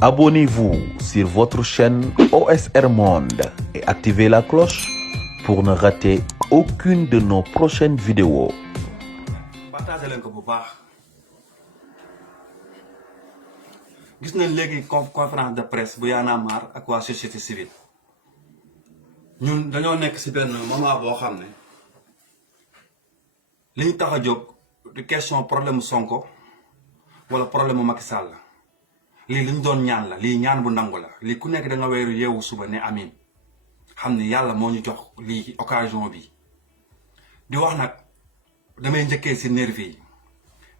Abonnez-vous sur votre chaîne OSR Monde et activez la cloche pour ne rater aucune de nos prochaines vidéos. Partagez leen ko bu baax. Gis nañ léegi conférence de presse bu Y'en a marre ak waa société civile. Ñun dañoo nekk ci benn moment boo xam ne li ñu tax a jóg du question problème Sonko wala problème Macky Sall lii li ñu doon ñaan la lii ñaan bu nangu la lii ku nekk da nga weeru yeewu suba ne amin xam ne yàlla moo ñu jox lii occasion bi di wax nag damay njëkkee ci nervi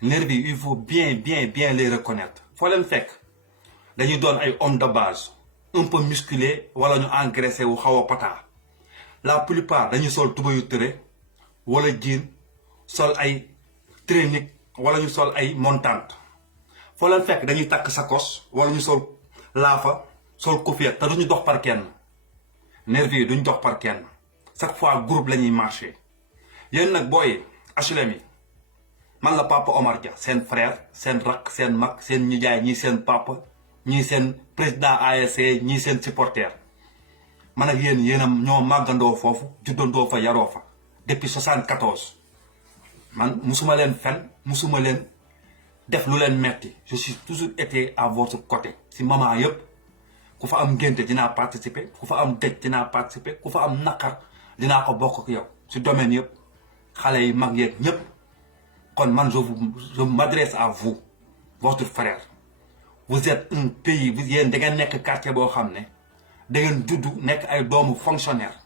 yi il faut bien les reconnaître foo leen fekk dañuy doon ay hommes de base un peu musclé wala ñu engraissé wu xaw a pata la plupart dañuy sol tubayu tëre wala jean sol ay tunique wala ñu sol ay montante foo leen fekk dañuy takk sakos wala ñu sol laafa sol coiffure te duñu dox par kenn nervi yi duñ dox par kenn chaque fois groupe la ñuy marché yéen nag booy HLM yi man la Papa Omar Dia seen frère seen rakk seen mag seen nijaay ñii seen papa ñii seen président ASC ñii seen supporter man ak yéen ñoo màggandoo foofu juddandoo fa yaroo fa depuis 74 man musuma leen fen musuma leen def lu leen metti je suis toujours été à votre côté si moment yëpp ku fa am ngénte dinaa participer ku fa am dëj dinaa participer ku fa am naqar dinaa ko bokk ak yow si domaine yëpp xale yi mag yeeg ñëpp kon man je m'adresse à vous votre frère vous êtes un pays yéen da ngeen nekk quartier boo xam ne da ngeen juddu nekk ay doomu fonctionnaire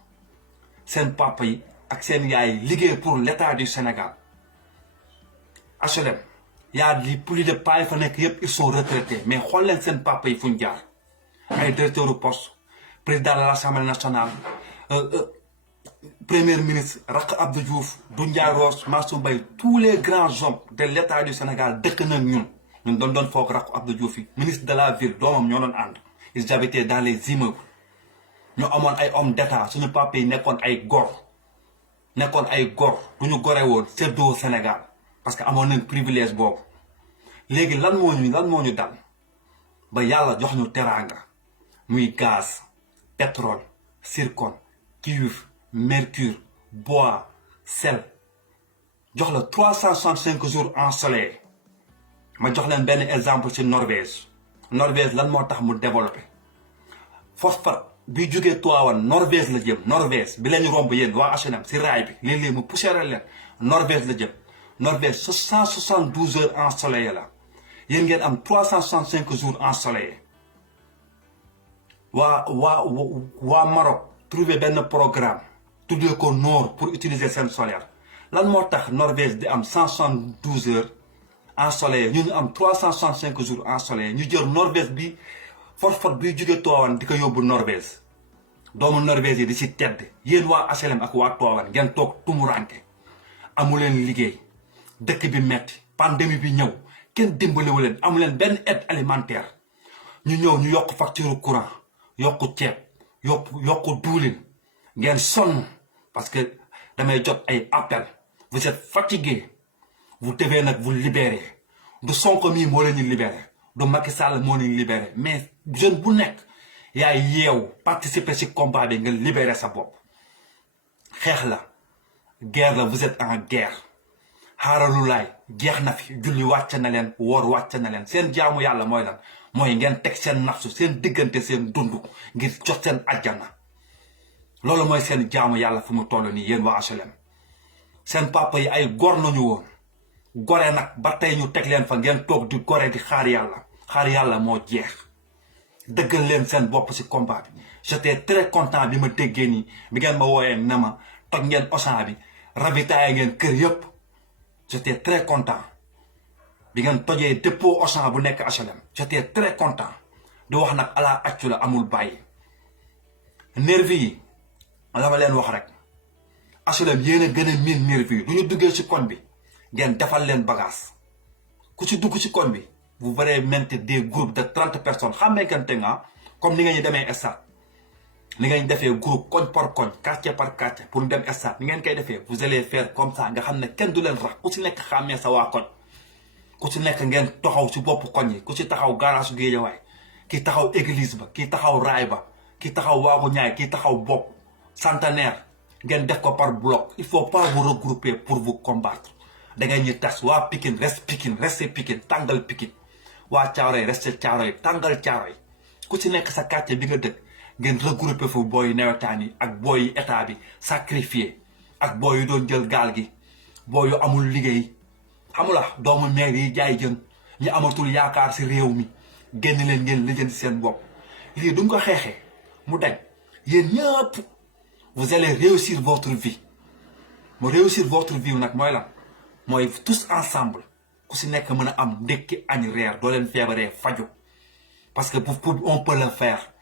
seen papa yi ak seen yaay liggéey pour l'état du Sénégal HLM yaa li plus de pas yi fa nekk yëpp ils sont retraités mais xool leen seen papa yi fu ñu jaar ay directeur de poste président de l'Assemblée nationale premier ministre Rakk Abdou Diouf Doundiaye Rose Mansour Mbaye tous les grands hommes de l'état du Sénégal dëkk na ñun doon foog Rakk Abdou Diouf yi ministre de la ville doomam ñoo doon ànd ils habitaient dans les immeubles ñu amoon ay hommes d'état suñu papa yi nekkoon ay góor du ñu gore woon seddoo Sénégal parce que amoon nañ privilège boobu léegi lan moo ñu dal ba yàlla jox ñu teraanga muy gaz pétrole zircon cuivre mercure bois sel jox la 365 jours ensoleillés ma jox leen benn exemple ci Norvège lan moo tax mu développé phosphate bi jógee Tivaouane Norvège la jëm Norvège bi lañu romb yéen waa HLM si raay bi léeg-léeg mu poussière leen Norvège la jëm Norvège 172 heures ensoleillées la yéen ngeen am 365 jours ensoleillés waa Maroc trouvé benn programme tuddee ko Nord pour utiliser seen solaire lan moo tax Norvège di am 172 heures ensoleillées ñu am 365 jours ensoleillés ñu jël Norvège bi phosphate bi jóge Tivaouane di ko yóbbu Norvège doomu Norvège yi di si tedd yéen waa HLM ak waa Tivaouane ngeen toog tumuranke amuleen liggéey dëkk bi metti pandémie bi ñëw kenn dimbalewu leen amuleen benn aide alimentaire ñu ñëw ñu yokk facture courant yokku ceeb yokku duulin ngeen sonn parce que damay jot ay appel vous êtes fatigué vous devez nag vous libérer du Sonko mii moo leen ñu libérer du Macky Sall moo leen libérer mais jeune bu nekk yaay yeewu participer ci combat bi nga libérer sa bopp xeex la guerre la vous êtes en guerre xaaralu laay jeex na fi julli wàcc na leen woor wàcc na leen seen jaamu yàlla mooy lan mooy ngeen teg seen nafsu seen diggante seen dund ngir jot seen ajjana loolu mooy seen jaamu yàlla fu mu toll nii yéen waa HLM seen papa yi ay gor nañu woon gore nag ba tey ñu teg leen fa ngeen toog di gore di xaar yàlla moo jeex dëggal leen seen bopp ci combat bi j'étais très content bi ma déggee nii bi ngeen ma wooyee ne ma toj ngeen Auchan bi ravitaillé ngeen kër yëpp j'étais très content bi ngeen tojee dépôt Auchan bu nekk HLM j'étais très content di wax nag ala accu la amul bàyyi nervi yi la ma leen wax rek HLM yéen a gën a miin nervi yi du ñu duggee ci koñ bi ngeen defal leen bagage ku ci dugg ci koñ bi vous verrez maintenant des groupes de 30 personnes xàmmeekante nga comme ni nga ñu demee stade ni ngeen defee groupe koñ par koñ quartier par quartier pour dem stade ni ngeen koy defee vous allez faire comme ça nga xam ne kenn du leen rax ku ci nekk xàmmee sa waa koñ ku ci nekk ngeen taxaw ci bopp koñ yi ku ci taxaw garage Guédiawaye kii taxaw église ba kii taxaw raay ba kii taxaw waagu ñaay kii taxaw bopp centenaire ngeen def ko par bloc. Il faut pas vous regrouper pour vous combattre da ngay ñuy tas waa Pikine reste Pikine tàngal Pikine waa Thiaroye reste Thiaroye tàngal Thiaroye ku ci nekk sa quartier bi nga dëkk ngeen regrouper fu booy nawetaan yi ak booy état bi sacrifié ak booy yu doon jël gaal gi booy yu amul liggéey xamula doomu maire yi jaay jën ñi amatul yaakaar si réew mi génn leen ngeen lijjanti seen bopp lii duñ ko xeexee mu dañ yéen ñëpp vous allez réussir votre vie mu réussir votre vie nag mooy lan mooy tous ensemble ku si nekk mën a am ndekki añ reer doo leen feebaree faju parce que pour on peut le faire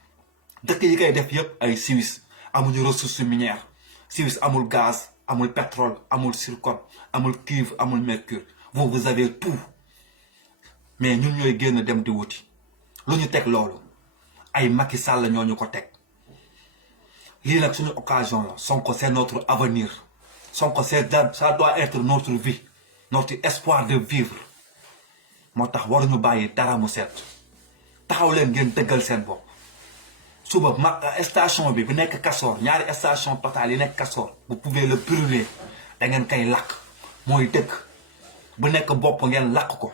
dëkk yi koy def yëpp ay Suisse amuñu ressources minières Suisse amul gaz amul pétrole amul zircon amul cuivre amul mercure vous avez tout mais ñun ñooy génn dem di wuti lu ñu teg loolu ay Macky Sall ñoo ñu ko teg lii nag suñu occasion la Sonko c'est notre avenir Sonko ça doit être notre vie notre espoir de vivre moo tax waruñu bàyyi dara mu set taxaw leen ngeen dëggal seen bopp suba station bi bu nekk Castor ñaari station Total yi nekk Castor vous pouvez le brûler da ngeen koy lakk mooy dëkk bu nekk bopp ngeen lakk ko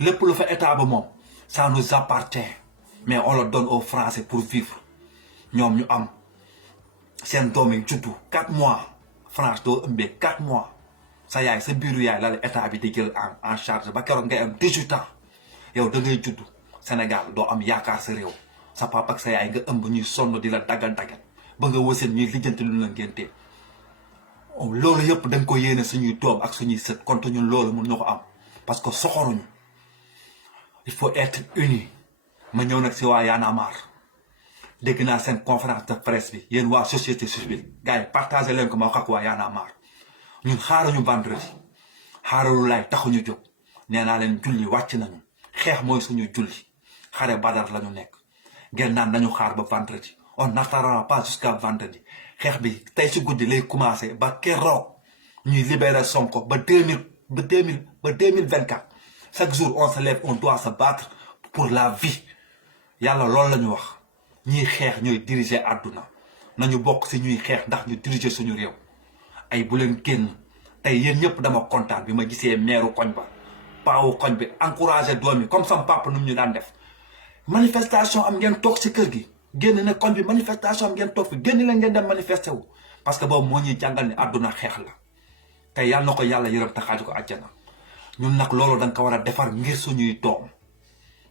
lépp lu fa état ba moom ça nous appartient mais on le donne aux Français pour vivre ñoom ñu am seen doom yi juddu 4 mois France doo ëmbee 4 mois sa yaay sa biiru yaay la état bi di jël en charge ba keroog ngay am 18 ans yow da ngay juddu Sénégal doo am yaakaar sa réew sa papa ak sa yaay nga ëmb ñuy sonn di la daggal ba nga wëseen ñuy lijjanti lu la ngéntee loolu yëpp da nga ko yéene suñuy doom ak suñuy sët konte ñun loolu mun ñu ko am parce que soxoruñu il faut être unis ma ñëw nag si waa Y'en a marre dégg naa seen conférence de presse bi yéen waa société civile gars yi partagé leen ko ma wax ak waa Y'en a marre ñun xaaruñu vendredi xaaralu laay taxuñu jóg nee naa leen julli wàcc nañu xeex mooy suñu julli xare Badar la ñu nekk ngeen naan nañu xaar ba vendredi on n'attendra pas jusqu'à vendredi xeex bi tey si guddi lay commencé ba keroog ñuy libérer Sonko ba 2024 chaque jour on se lève on doit se battre pour la vie yàlla loolu la ñu wax ñiy xeex ñooy diriger àdduna nañu bokk si ñuy xeex ndax ñu diriger suñu réew ay bu leen génn tey yéen ñëpp dama kontaan bi ma gisee meeru koñ ba paawu koñ bi encouragé doom yi comme sama papa nu ñu daan def manifestation am ngeen toog si kër gi génn ne koñ bi manifestation am ngeen toog fi génn leen ngeen dem manifesté wu parce que boobu moo ñuy jàngal ne àdduna xeex la tey yàlla na ko yàlla yërëm te xaaju ko àjjana ñun nag loolu da nga ko war a defar ngir suñuy doom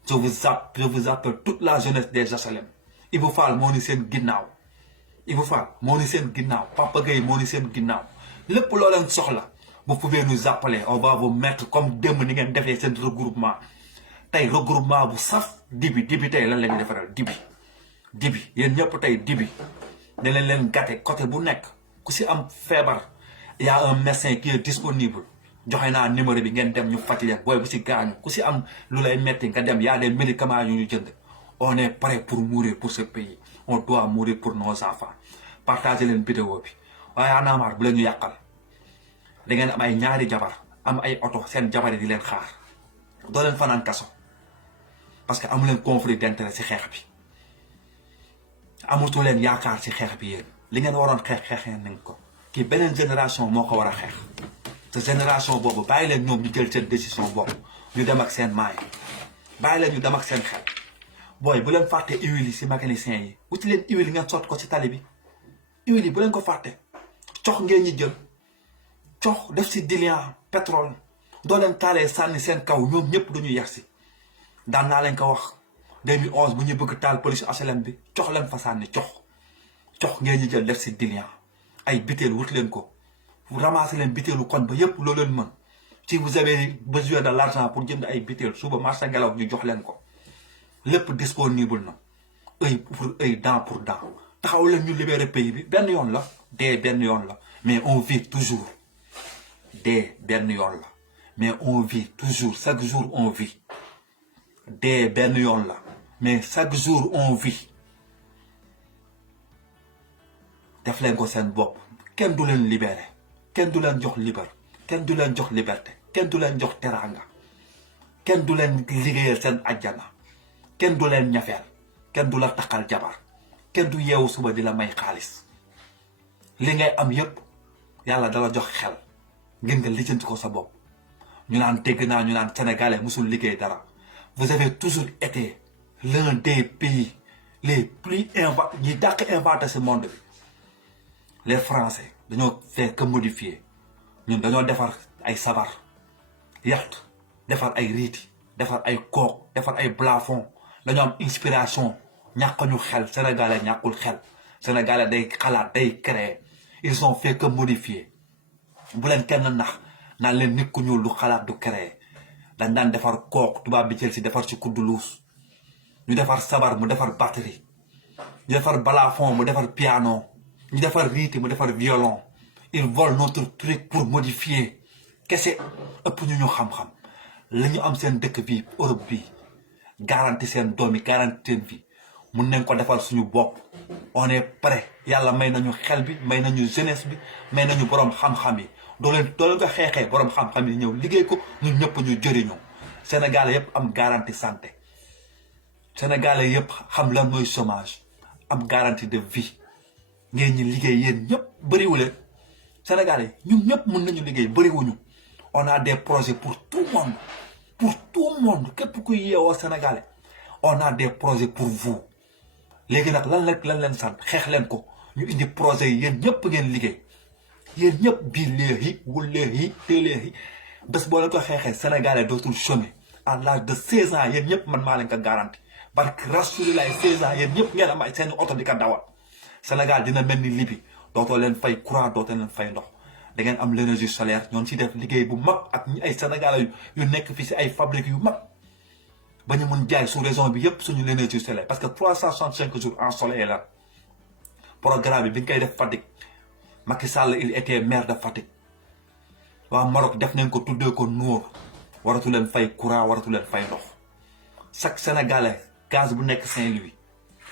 je vous appelle toute la jeunesse des HLM Ibou Fall moo ni seen ginnaaw Ibou Fall moo ni seen ginnaaw Papa Gueye moo ni seen ginnaaw lépp loo leen soxla vous pouvez nous appeler on va vous mettre comme démb ni ngeen defee seen regroupement tey regroupement bu saf dibi tey lan la ñuy defaral dibi yéen ñëpp tey dibi ne leen gàtte côté bu nekk ku si am feebar y a un médecin qui est disponible joxe naa numéro bi ngeen dem ñu fàttali leen booy bu si gaañu ku si am lu lay metti nga dem y a des médicaments yu ñu jënd on est prêt pour mourir pour ce pays on doit mourir pour nos enfants partagez leen vidéo bi waaye Y'en a marre bu la ñu yàqal da ngeen am ay ñaari jabar am ay oto seen jabar yi di leen xaar doo leen fanaan kaso parce que amu leen conflit d'intérêt si xeex bi amatu leen yaakaar si xeex bi yéen li ngeen waroon xeexee nañ ko kii beneen génération moo ko war a xeex te génération boobu bàyyi leen ñoom ñu jël seen décision boobu ñu dem ak seen maay bàyyi leen ñu dem ak seen xel booy bu leen fàtte huile yi si mécanicien yi wuti leen huile ngeen sotti ko si tali bi huile yi bu leen ko fàtte cox ngeen ñi jël cox def si diluant pétrole doo leen taalee sànni seen kaw ñoom ñëpp duñu yex si daan naa leen ko wax 2011 bu ñu bëgg taal police HLM bi cox leen fa sànni cox ngeen ñi jël def si diluant ay bitéel wut leen ko ramasser leen bitéelu koñ ba yëpp loo leen mën si vous avez besoin de l'argent pour jënd ay bitéel suba marché ngelaw ñu jox leen ko lépp disponible na œil pour œil dent pour dent taxaw leen ñu libérer pays bi benn yoon la dee benn yoon la mais on vit toujours dee benn yoon la mais on vit toujours chaque jour on vit dee benn yoon la mais chaque jour on vit def leen ko seen bopp kenn du leen libéré kenn du leen jox kenn du leen jox liberté kenn du leen jox teraanga kenn du leen liggéeyal seen ajjana kenn du leen ñafeel kenn du la takkal jabar kenn du yeewu suba di la may xaalis li ngay am yépp yàlla dala jox xel ngeen nga lijjanti ko sa bopp ñu naan dégg naa ñu naan sénégalais musul liggéey dara vous avez toujours été l'un des pays les plus ñi dàq inventé ce monde bi les français dañoo fait que modifier ñun dañoo defar ay sabar yacht defar ay riiti defar ay kook defar ay plafond dañoo am inspiration ñàkkuñu xel sénégalais ñàkkul xel sénégalais day xalaat day créer ils ont fait que modifier bu leen kenn nax naan leen nit ku ñuul du xalaat du créer dañ daan defar kook tubaab bi jël si defar ci kuddu luus ñu defar sabar mu defar batterie ñu defar balafon mu defar piano ñu defar riiti mu defar violon ils volent notre truc pour modifier kese ëpp ñu xam-xam la ñu am seen dëkk bi Europe bi garanti seen doom yi garanti seen vie mun nañ ko defal suñu bopp on est prêt yàlla may nañu xel bi may nañu jeunesse bi may nañu borom xam-xam yi doo leen ko xeexee borom xam-xam yi ñëw liggéey ko ñun ñëpp ñu jëriñoo Sénégalais yëpp am garantie santé Sénégalais yëpp xam lan mooy chômage am garantie de vie ngeen ñi liggéey yéen ñëpp bëriwuleen Sénégalais ñun ñëpp mun nañu liggéey bëriwuñu on a des projets pour tout le monde képp kuy yeewoo Sénégalais on a des projets pour vous léegi nag lan leen sant xeex leen ko ñu indi projet yi yéen ñëpp ngeen liggéey yéen ñëpp billahi wallahi téeléehi bés boo leen ko xeexee Sénégalais dootul chômer à l'âge de 16 ans yéen ñëpp man maa leen ko garanti barke Rasulullah 16 ans yéen ñëpp ngeen am ay seen oto di ko dawal Sénégal dina mel ni Libye dootoo leen fay courant dootoo leen fay ndox da ngeen am l'énergie solaire ñoon si def liggéey bu mag ak ñi ay Sénégalais yu nekk fii si ay fabriques yu mag ba ñu mun jaay sous région bi yëpp suñu l'énergie solaire parce que 365 jours ensoleillé la programme bi ñu koy def Fatick Macky Sall il était maire de Fatick waa Maroc def nañ ko tuddee ko Nour waratu leen fay courant waratu leen fay ndox chaque Sénégalais gaz bu nekk Saint-Louis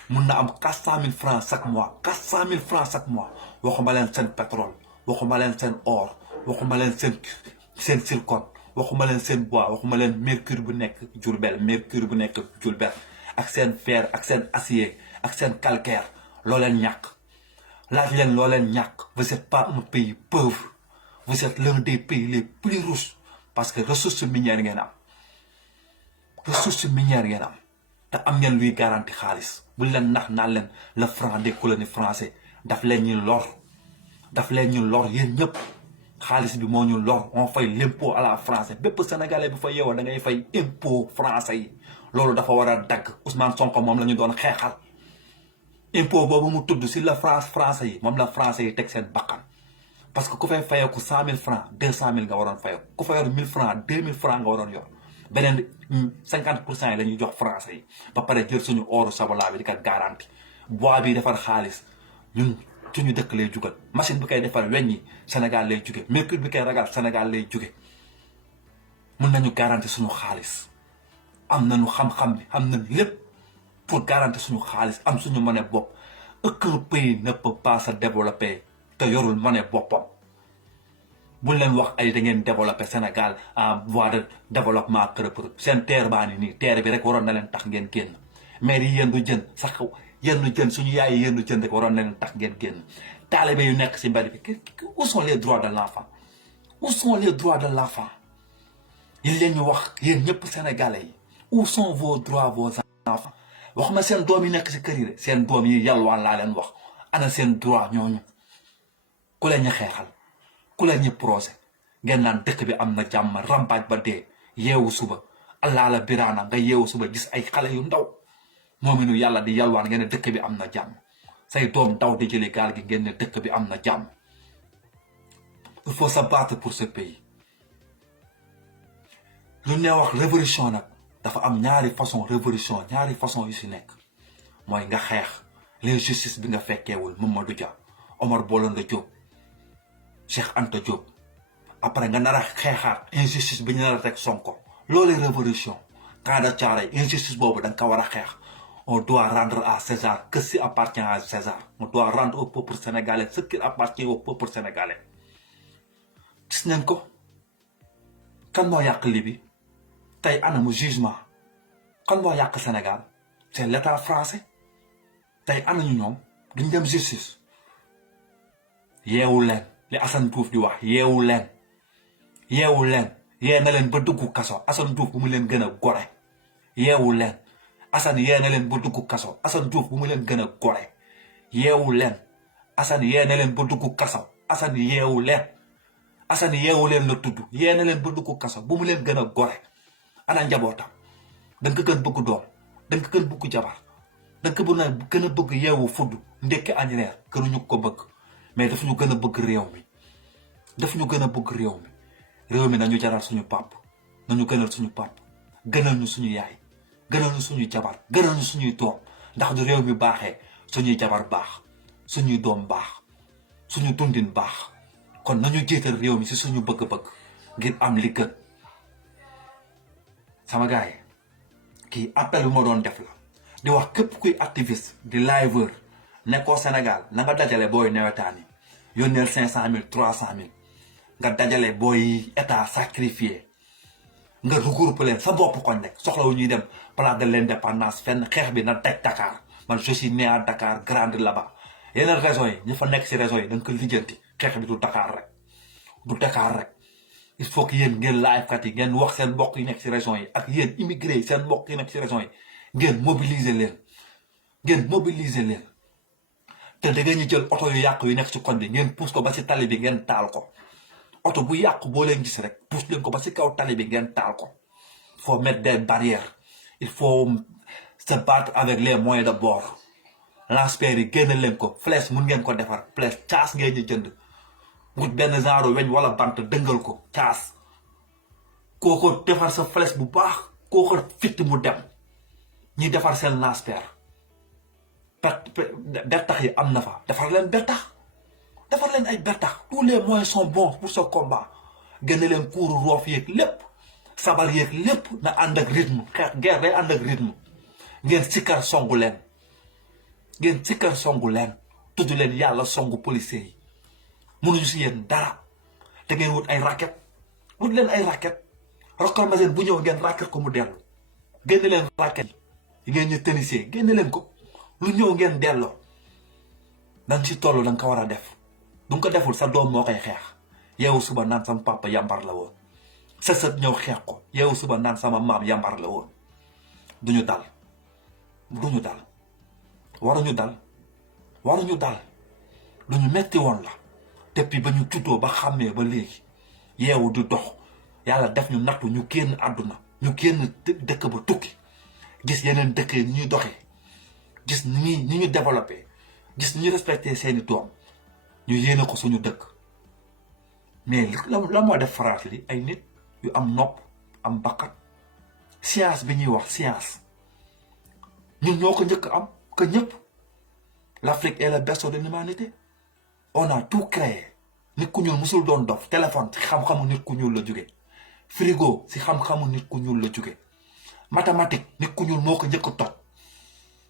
mun na am 400 000 francs chaque mois 400 000 francs chaque mois waxuma leen seen pétrole waxuma leen seen or waxuma leen seen zircon waxuma leen seen bois waxuma leen mercure bu nekk Diourbel ak seen fer ak seen acier ak seen calcaire loo leen ñàkk laaj leen loo leen ñàkk vous êtes pas un pays pauvre vous êtes l'un des pays les plus riches parce que ressources minières ngeen am te am ngeen luy garanti xaalis bu leen nax naan leen le franc des colonies français daf leen ñu lor yéen ñëpp xaalis bi moo ñu lor on fay l'impôt à la français bépp sénégalais bi fa yeewoo da ngay fay impôt français yi loolu dafa war a dagg Ousmane Sonko moom la ñu doon xeexal impôt boobu mu tudd si la français yi moom la français yi teg seen bakkan parce que ku fay fayeeku 100 000 francs 200 000 nga waroon fayeeku ku fa yor 1000 francs 2000 francs nga waroon yor beneen 50% yi la ñuy jox français yi ba pare jël suñu oru sabola bi di ko garanti bois bi defar xaalis ñun suñu dëkk lay jugal machine bi koy defar weñ yi Sénégal lay juge mercure bi koy ragal Sénégal lay juge mun nañu garanti suñu xaalis am nañu xam-xam bi am nañu lépp pour garantir suñu xaalis am suñu monnaie bopp aucun pays ne peut pas se développer te yorul monnaie boppam buñ leen wax ay da ngeen développer Sénégal en voie de développement kërëpërëb seen terre baa ni nii terre bi rek waroon na leen tax ngeen génn maire yi yendu jën sax yendu jën suñu yaay yi yendu jën rek waroon na leen tax ngeen génn taalibe yu nekk si mbedd bi où sont les droits de l'enfant où sont les droits de l'enfant yi leen ñu wax yéen ñëpp sénégalais yi où sont vos droits vos enfants waxuma seen doom yi nekk si kër yi de seen doom yi yalwaan laa leen wax ana seen droit ñooñu ku leen ñu xeexal ku leen ñu projet ngeen naan dëkk bi am na jàmm rambaaj ba dee yeewu suba allah la biraana nga yeewu suba gis ay xale yu ndaw moominu yàlla di yalwaan ngeen ne dëkk bi am na jàmm say doom daw di jëli gaal gi ngeen ne dëkk bi am na jàmm il faut se battre pour ce pays lu ne wax révolution nag dafa am ñaari façon révolution ñaari façon yu si nekk mooy nga xeex l'injustice bi nga fekkeewul Mamadou Dia Omar Blondin Diop Cheikh Anta Diop après nga nar a xeexaat injustice bi ñu nar a teg Sonko loolu révolution cas de Thiaroye injustice boobu da nga ko war a xeex on doit rendre à César ce qui appartient à César on doit rendre au peuple sénégalais ce qui appartient au peuple sénégalais gis nañ ko kan moo yàq Libye tey anamu jugement kan moo yàq Sénégal c'est l'état français tey am nañu ñoom duñ dem justice yeewu leen li Assane Diouf di wax yeewu leen yee na leen ba dugg kaso Assane Diouf bu mu leen gën a gore yeewu leen Assane yee na leen ba dugg kaso Assane Diouf bu mu leen gën a gore yeewu leen Assane yee na leen ba dugg kaso Assane yeewu leen Assane yeewu leen la tudd yee na leen ba dugg kaso bu mu leen gën a gore ana njabootam danga ko gën bëgg doom danga ko gën bëgg jabar danga ko gën a bëgg yeewu fudd ndekki añ reer gënuñu ko bëgg mais daf ñu gën a bëgg réew mi daf ñu gën a bëgg réew mi nañu jaral suñu pap nañu gënal suñu pap gënal ñu suñu yaay gënal ñu suñu jabar gënal ñu suñuy doom ndax du réew mi baaxee suñuy jabar baax suñuy doom baax suñu dundin baax kon nañu jiital réew mi si suñu bëgg-bëgg ngir am li gën sama gars yi kii appel bi ma doon def la di wax képp kuy activiste di liveur nekkoo Sénégal na nga dajale booy nawetaan yi yónneel 500 000 300 000 nga dajale booy état sacrifié nga regroupe leen sa bopp koñ rek soxlawu ñuy dem place de l'indépendance fenn xeex bi na daj Dakar man je suis né à Dakar grandi là-bas yeneen régions yi ñu fa nekk si régions yi da nga ko lijjanti xeex bi du Dakar rek il faut que yéen ngeen live kat yi ngeen wax seen mbokk yi nekk si régions yi ak yéen immigré yi seen mbokk yi nekk si régions yi ngeen mobiliser leen te da ngeen ñu jël oto yu yàqu yu nekk si koñ bi ngeen pousse ko ba si tali bi ngeen taal ko oto bu yàqu boo leen gis rek pousse leen ko ba si kaw tali bi ngeen taal ko il faut mettre des barrières il faut se battre avec les moyens de bord lance-pierre yi génne leen ko flèche mun ngeen ko defar flèche caas ngeen ñu jënd wut benn genre weñ wala bant dëngal ko caas kooko defar sa flèche bu baax kooko fitt mu dem ñi defar seen lance-pierre bertax yi am na fa defar leen ay bertax tous les moyens sont bons pour ce combat génne leen kuuru roof yeeg lépp sabar yeeg lépp na ànd ak rythme xeex guerre day ànd ak rythme ngeen sikkar songu leen tudd leen yàlla songu policiers yi mënuñu si yéen dara te ngeen wut leen ay raquette rokkal ma bu ñëw ngeen raquette ko mu dellu génne leen raquette yi ngeen ñu tenisier génne leen ko lu ñëw ngeen delloo dañ si toll danga ko war a def du nga ko deful sa doom moo koy xeex yeewu suba naan sama papa yambar la woon sa sët ñëw xeex ko yeewu suba naan sama maam yambar la woon duñu dal waruñu dal lu ñu metti woon la depuis ba ñu juddoo ba xàmmee ba léegi yeewu di dox yàlla def ñu nattu ñu génn àdduna ñu génn dëkk ba tukki gis yeneen dëkk yi ni ñuy doxee gis ni ñu développé gis ni ñu respecté seeni doom ñu yéene ko suñu dëkk mais la moo def France li ay nit yu am nopp am bakkat science bi ñuy wax science ñun ñoo ko njëkk am que ñëpp l'Afrique est le berceau de l'humanité on a tout créé nit ku ñuul musul doon dof téléphone si xam-xamu nit ku ñuul la jóge frigo si xam-xamu nit ku ñuul la jóge mathématique nit ku ñuul moo ko njëkk toj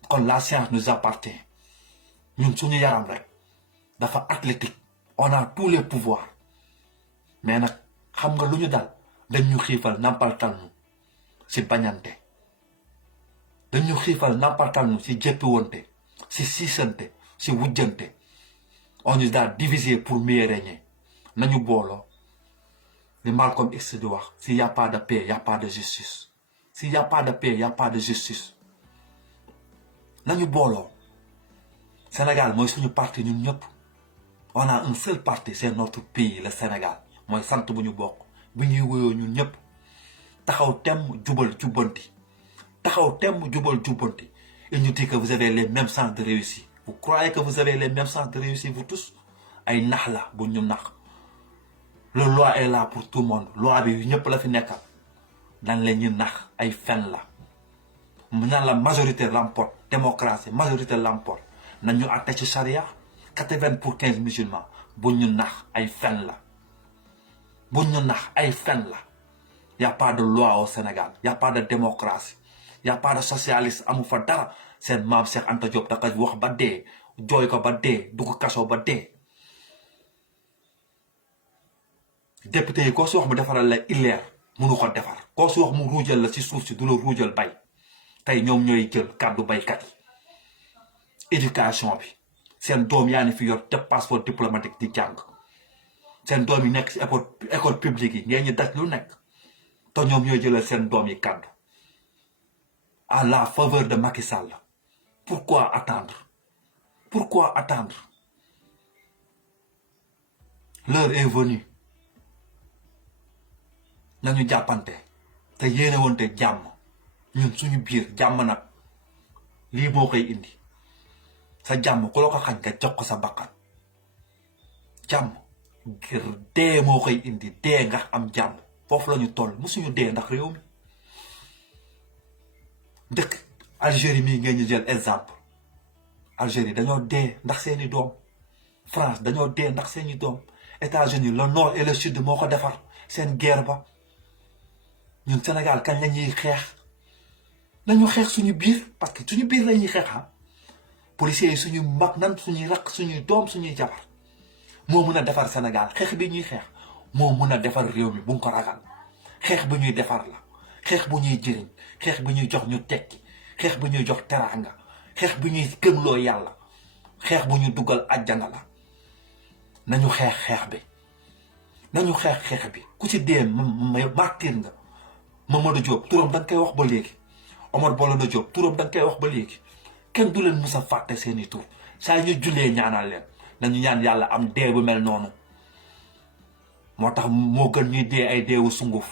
kon la science nous appartient ñun suñu yaram rek dafa athlétique on a tous les pouvoirs mais nag xam nga lu ñu dal dañ ñu xiifal nampaltal ñu si bañante dañ ñu xiifal nampaltal ñu si jéppiwante si siisante si wujjante on nous a divisé pour mieux régner nañu booloo li Malcolm X di wax s'il y a pas de paix y a pas de justice s'il y a pas de paix y a pas de justice nañu booloo Sénégal mooy suñu parti ñun ñëpp on a un seul parti c'est notre pays le Sénégal mooy sant bu ñu bokk bu ñuy woyoo ñun ñëpp taxaw temm jubal jubbanti il nous dit que vous avez les mêmes chances de réussir vous croyez que vous avez les mêmes chances de réussir vous tous ay nax la bu ñu nax le loi est là pour tout le monde loi bi yu ñëpp la fi nekkal dañ leen ñu nax ay fen la mu naan la majorité l'emporte démocratie majorité l'emporte nañu àtte ci charia 80% musulmans bu ñu nax ay fen la y a pas de loi au Sénégal y a pas de démocratie y a pas de socialiste amu fa dara seen maam Cheikh Anta Diop da ko wax ba dee jooy ko ba dee dugg kaso ba dee député yi koo si wax mu defaral la illeer mënu ko defar koo si wax mu ruujal la si suuf si du la ruujal bay tey ñoom ñooy jël kàddu baykat yi éducation bi seen doom yaa ni fi yor te passeport diplomatique di jàng seen doom yi nekk si école publique yi ngeen ñu daj lu nekk te ñoom ñooy jëlal seen doom yi kàddu à la faveur de Macky Sall. Pourquoi attendre? Pourquoi attendre? L'heure est venue. Nañu jàppante te yéene wonte jàmm ñun suñu biir jàmm nag lii moo koy indi sa jàmm ku la ko xañ nga jox ko sa bakkan jàmm ngir dee moo koy indi dee nga am jàmm foofu la ñu toll musuñu dee ndax réew mi dëkk Algérie mii ngeen ñu jël exemple Algérie dañoo dee ndax seeni doom France dañoo dee ndax seeni doom États-Unis le nord et le sud moo ko defar seen guerre ba ñun Sénégal kañ la ñuy xeex nañu xeex suñu biir parce que suñu biir la ñuy xeex policiers yi suñu mag nan suñuy rakk suñuy doom suñuy jabar moo mun a defar Sénégal xeex bi ñuy xeex moo mun a defar réew mi bu ko ragal xeex bu ñuy defar la xeex bu ñuy jëriñ xeex bu ñuy jox ñu tekki xeex bu ñuy jox teraanga xeex bu ñuy gëmloo yàlla xeex bu ñu dugal àjjana la nañu xeex bi nañu xeex bi ku ci dee martyr nga Mamadou Diop turam da nga koy wax ba léegi Omar Bolona Diop turam da nga koy wax ba léegi kenn du leen mës a fàtte seeni tur saa ñu jullee ñaanal leen nañu ñaan yàlla am dee bu mel noonu moo tax moo gën ñuy dee ay deewu sunguf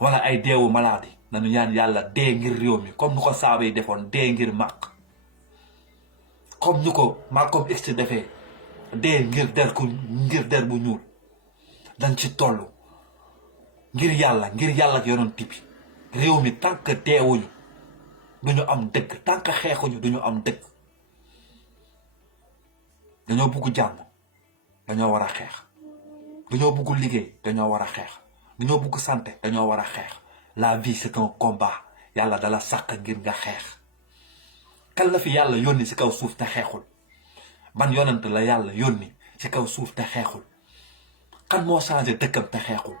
wala ay deewu maladie nañu ñaan yàlla dee ngir réew mi comme nu ko saaba yi defoon dee ngir màq comme ñu ko Malcolm X defee dee ngir der bu ñuul dañ ci toll ngir yàlla ak yonent bi réew mi tant que deewuñu duñu am dëgg tant que xeexuñu duñu am dëgg dañoo bugg jàmm dañoo war a xeex dañoo bugg liggéey dañoo war a xeex dañoo bugg santé dañoo war a xeex la vie c'est un combat yàlla dala sàkk ngir nga xeex kan la fi yàlla yónni ci kaw suuf te xeexul ban yonent la yàlla yónni ci kaw suuf te xeexul kan moo changé dëkkam te xeexul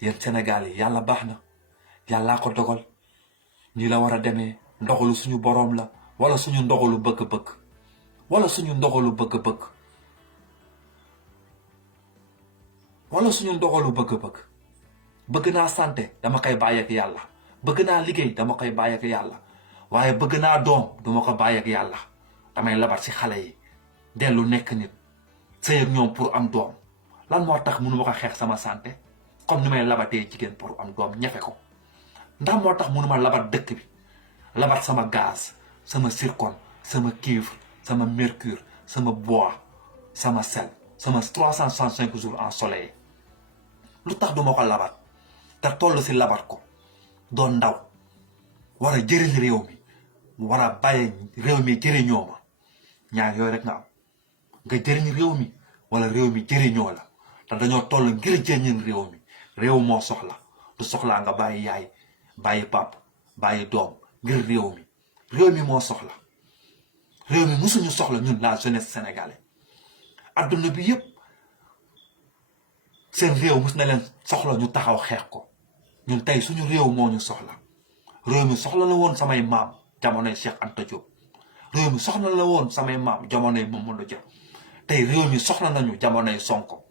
yéen Sénégal yi yàlla baax na yàllaa ko dogal ñi la war a demee ndogalu suñu boroom la wala suñu ndogalu bëgg-bëgg wala suñu ndogalu bëgg-bëgg wala suñu ndogalu bëgg-bëgg bëgg naa santé dama koy bàyyi ak yàlla bëgg naa liggéey dama koy bàyyi ak yàlla waaye bëgg naa doom duma ko bàyyi ak yàlla damay labat ci xale yi dellu nekk nit sëy ak ñoom pour am doom lan moo tax mënu ma ko xeex sama santé comme ni may labatee jigéen pour am doom ñefe ko ndax moo tax mënu ma labat dëkk bi labat sama gaz sama zircon sama cuivre sama mercure sama bois sama sel sama 365 jours ensoleillé lu tax duma ko labat te toll ci labat ko doon ndaw war a jëriñ réew mi war a bàyyi réew mi jëriñoo ma ñaar yooyu rek nga am nga jëriñ réew mi wala réew mi jëriñoo la te dañoo toll ngir jëriñ réew mi réew moo soxla du soxlaa nga bàyyi yaay bàyyi pap bàyyi doom ngir réew mi moo soxla réew mi musuñu soxla ñun la jeunesse sénégalaise adduna bi yëpp seen réew mus na leen soxla ñu taxaw xeex ko ñun tey suñu réew moo ñu soxla réew mi soxla la woon samay maam jamonoy Cheikh Anta Diop réew mi soxla la woon samay maam jamonoy Mamadou Dia tey réew mi soxla nañu jamonoy Sonko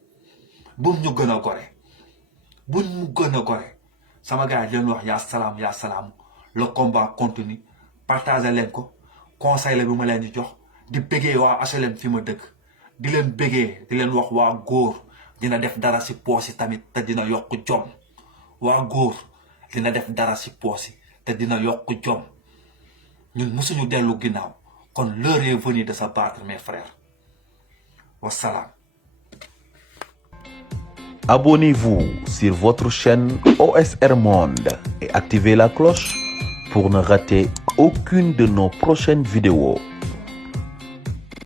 buñ ñu gën a gore buñ mu gën a gore sama gars yi leen wax yaa salaam le combat continue partager leen ko conseil la bi ma leen di jox di bëggee waa HLM fi ma dëkk di leen bëggee di leen wax waa góor dina def dara ci poos yi tamit te dina yokk jom waa góor dina def dara ci poos yi te dina yokk jom ñun musuñu dellu ginnaaw kon l'heure est venue de se battre mes frères wassalam. Abonnez-vous sur votre chaîne OSR Monde et activez la cloche pour ne rater aucune de nos prochaines vidéos.